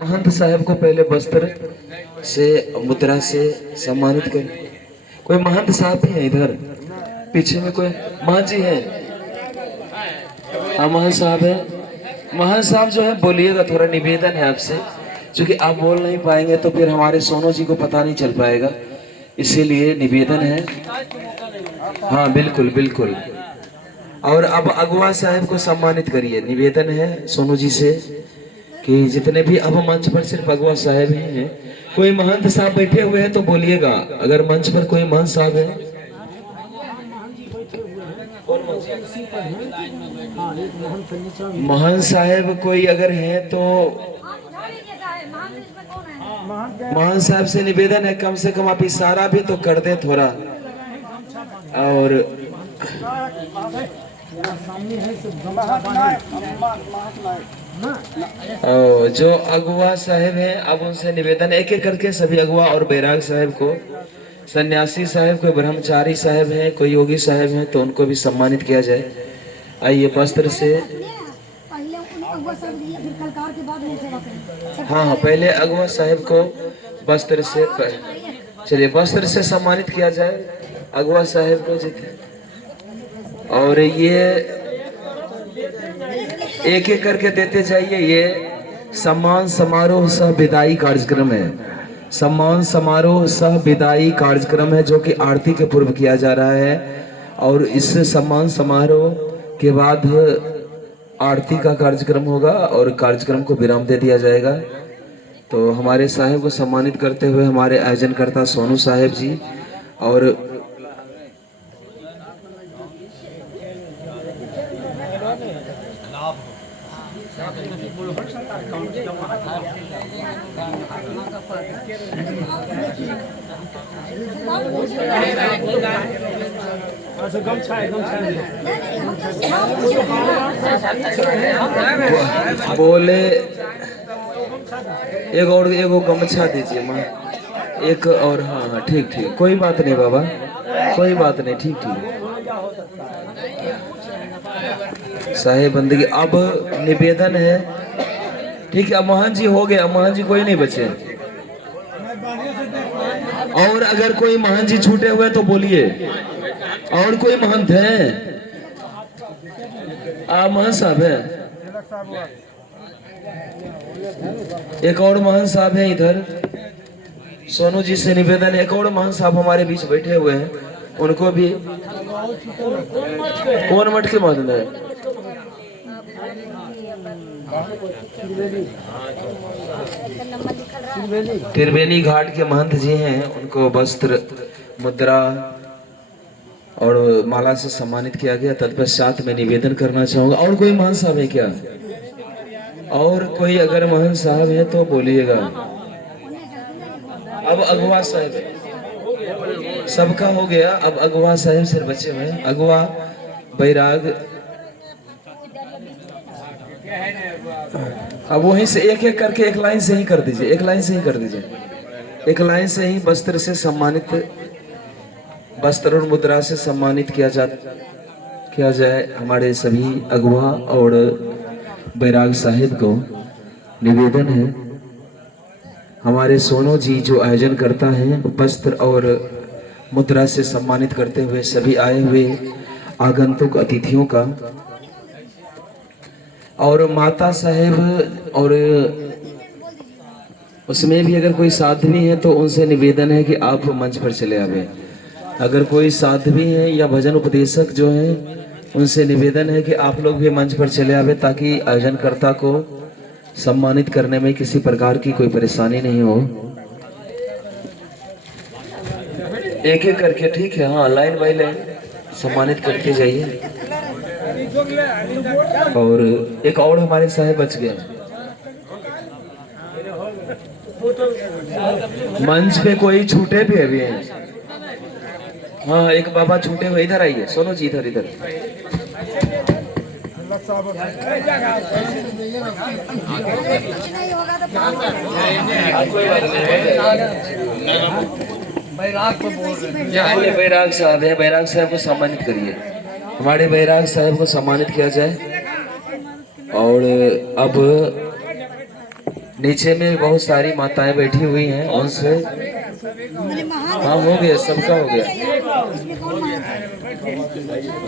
महंत साहब को पहले वस्त्र से मुद्रा से सम्मानित कर। कोई महंत साहब भी है इधर पीछे में? कोई महंत जी है? हाँ महंत साहब है। महंत साहब जो है बोलिएगा, थोड़ा निवेदन है आपसे, क्योंकि आप बोल नहीं पाएंगे तो फिर हमारे सोनू जी को पता नहीं चल पाएगा, इसीलिए निवेदन है। हाँ बिल्कुल बिल्कुल। और अब अगवा साहब को सम्मानित करिए। निवेदन है सोनू जी से कि जितने भी अब मंच पर सिर्फ अगवा साहब ही हैं। कोई महंत साहब बैठे हुए हैं तो बोलिएगा, अगर मंच पर कोई महंत साहब है। महंत साहब कोई अगर है तो महंत साहब से निवेदन है कम से कम आप इशारा भी तो कर दें थोड़ा। और जो अगवा साहब हैं अब उनसे निवेदन एक एक करके सभी अगवा और बैराग साहब को, सन्यासी साहब, कोई ब्रह्मचारी साहब हैं, कोई योगी साहब हैं तो उनको भी सम्मानित किया जाए। आइए वस्त्र से। हाँ हाँ पहले अगवा साहब को वस्त्र से, चलिए वस्त्र से सम्मानित किया जाए अगवा साहब को जितने। और ये एक एक करके देते जाइए। ये सम्मान समारोह सह विदाई कार्यक्रम है। सम्मान समारोह सह विदाई कार्यक्रम है जो कि आरती के पूर्व किया जा रहा है। और इस सम्मान समारोह के बाद आरती का कार्यक्रम होगा और कार्यक्रम को विराम दे दिया जाएगा। तो हमारे साहब को सम्मानित करते हुए हमारे आयोजनकर्ता सोनू साहब जी और बोले एक और एगो गमछा दीजिए माँ, एक और। हाँ हाँ ठीक ठीक, कोई बात नहीं बाबा, कोई बात नहीं, ठीक ठीक। साहेब बंदगी अब निवेदन है, ठीक है। मोहन जी हो गया, मोहन जी कोई नहीं बचे। और अगर कोई महंत जी छूटे हुए तो बोलिए। और कोई महंत है? आप महंत साहब है? एक और महंत साहब है इधर। सोनू जी से निवेदन है, एक और महंत साहब हमारे बीच बैठे हुए हैं, उनको भी। कौन मठ के महंत है? त्रिवेणी घाट के महंत जी हैं, उनको वस्त्र, मुद्रा और माला से सम्मानित किया गया। तत्पश्चात में निवेदन करना चाहूंगा। और कोई महंत साहब है क्या? और कोई अगर महंत साहब है तो बोलिएगा। अब अगवा साहब है, सबका हो गया, अब अगवा साहब सिर्फ बचे हुए हैं। अगवा बैराग, अब वहीं से एक एक करके एक लाइन से ही कर दीजिए, एक लाइन से ही कर दीजिए, एक लाइन से ही वस्त्र से सम्मानित, वस्त्र और मुद्रा से सम्मानित किया जाए हमारे सभी अगवा और बैराग साहिब को। निवेदन है हमारे सोनू जी जो आयोजन करता है, वस्त्र और मुद्रा से सम्मानित करते हुए सभी आए हुए आगंतुक अतिथियों का। और माता साहेब और उसमें भी अगर कोई साध्वी है तो उनसे निवेदन है कि आप मंच पर चले आवे। अगर कोई साध्वी है या भजन उपदेशक जो है, उनसे निवेदन है कि आप लोग भी मंच पर चले आवे ताकि आयोजनकर्ता को सम्मानित करने में किसी प्रकार की कोई परेशानी नहीं हो। एक एक करके, ठीक है? हाँ लाइन बाई लाइन सम्मानित करके जाइए। और एक और हमारे साहब बच गए मंच पे, कोई छूटे भी अभी हैं। हाँ एक बाबा छूटे हुए, इधर आइए सोनू जी, इधर इधर। बैराग साहब है, बैराग साहब को सम्मानित करिए। हमारे बैराग साहब को सम्मानित किया जाए। और अब नीचे में बहुत सारी माताएं बैठी हुई हैं, उनसे हाँ हो गया, सबका हो गया।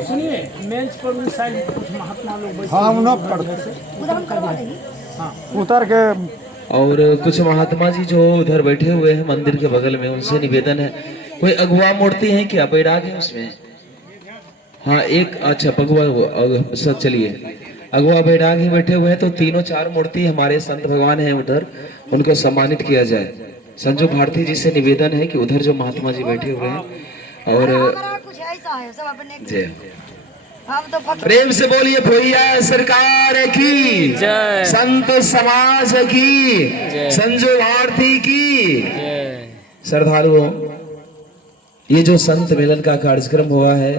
सुनिए मेंस पर मिसाइल कुछ महात्मा लोग हाँ हम लोग पढ़ते हाँ उतर के। और कुछ महात्मा जी जो उधर बैठे हुए हैं मंदिर के बगल में, उनसे निवेदन है, कोई अगवा मूर्ति है क्या, बैराग है उसमें? हाँ एक, अच्छा पगवा सब, चलिए अगवा बैराग ही बैठे हुए हैं, तो तीनों चार मूर्ति हमारे संत भगवान हैं उधर, उनको सम्मानित किया जाए। संजू भारती जी से निवेदन है कि उधर जो महात्मा जी बैठे हुए हैं, और कुछ ऐसा है सब अपने जय हम तो प्रेम से बोलिए भैया सरकार की जय, संत समाज की जय, संजू भारती की जय। श्रद्धालुओं, ये जो संत मिलन का कार्यक्रम हुआ है,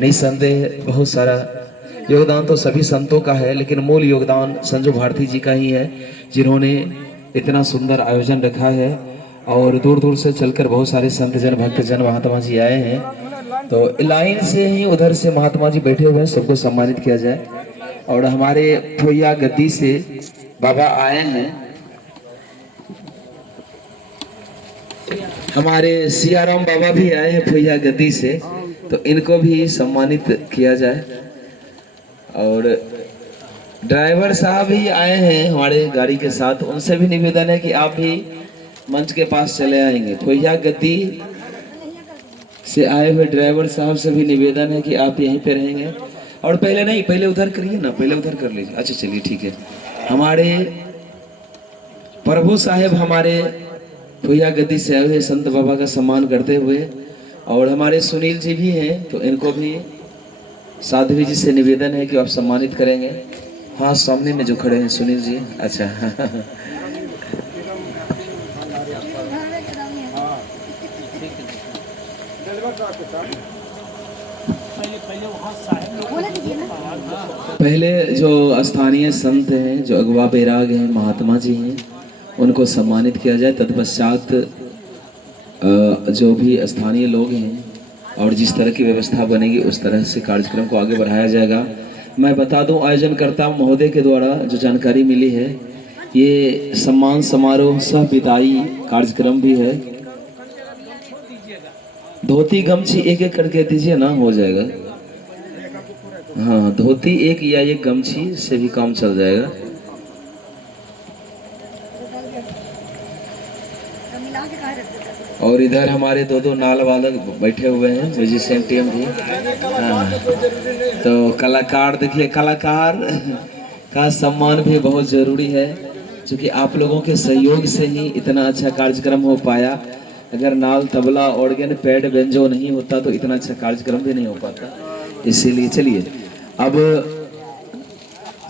निसंदेह बहुत सारा योगदान तो सभी संतों का है, लेकिन मूल योगदान संजू भारती जी का ही है, जिन्होंने इतना सुंदर आयोजन रखा है। और दूर दूर से चलकर बहुत सारे संत जन भक्त जन महात्मा जी आए हैं, तो लाइन से ही उधर से महात्मा जी बैठे हुए हैं, सबको सम्मानित किया जाए। और हमारे भैया गद्दी से बाबा आए हैं, हमारे सियाराम बाबा भी आए हैं भैया गद्दी से, तो इनको भी सम्मानित किया जाए। और ड्राइवर साहब भी आए हैं हमारे गाड़ी के साथ, उनसे भी निवेदन है कि आप भी मंच के पास चले आएंगे। भैया गद्दी से आए हुए ड्राइवर साहब से भी निवेदन है कि आप यहीं पे रहेंगे। और पहले नहीं, पहले उधर करिए ना, पहले उधर कर लीजिए। अच्छा चलिए ठीक है। हमारे प्रभु साहेब हमारे भैया गद्दी से आए हुए संत बाबा का सम्मान करते हुए, और हमारे सुनील जी भी हैं, तो इनको भी साध्वी जी से निवेदन है कि आप सम्मानित करेंगे। हाँ सामने में जो खड़े हैं सुनील जी, अच्छा पहले जो स्थानीय संत हैं, जो अगवा बैराग हैं, महात्मा जी हैं, उनको सम्मानित किया जाए। तत्पश्चात जो भी स्थानीय लोग हैं और जिस तरह की व्यवस्था बनेगी उस तरह से कार्यक्रम को आगे बढ़ाया जाएगा। मैं बता दूं, आयोजनकर्ता महोदय के द्वारा जो जानकारी मिली है, ये सम्मान समारोह सह विदाई कार्यक्रम भी है। धोती गमछी एक एक करके दीजिए ना, हो जाएगा। हाँ धोती एक या एक गमछी से भी काम चल जाएगा। और इधर हमारे दो दो नाल वादक बैठे हुए हैं, म्यूजिशियन टीम भी। हाँ तो कलाकार देखिए, कलाकार का सम्मान भी बहुत जरूरी है, क्योंकि आप लोगों के सहयोग से ही इतना अच्छा कार्यक्रम हो पाया। अगर नाल तबला ऑर्गन पैड बेंजो नहीं होता तो इतना अच्छा कार्यक्रम भी नहीं हो पाता। इसीलिए चलिए अब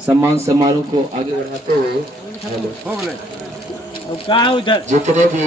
सम्मान समारोह को आगे बढ़ाते हुए जितने भी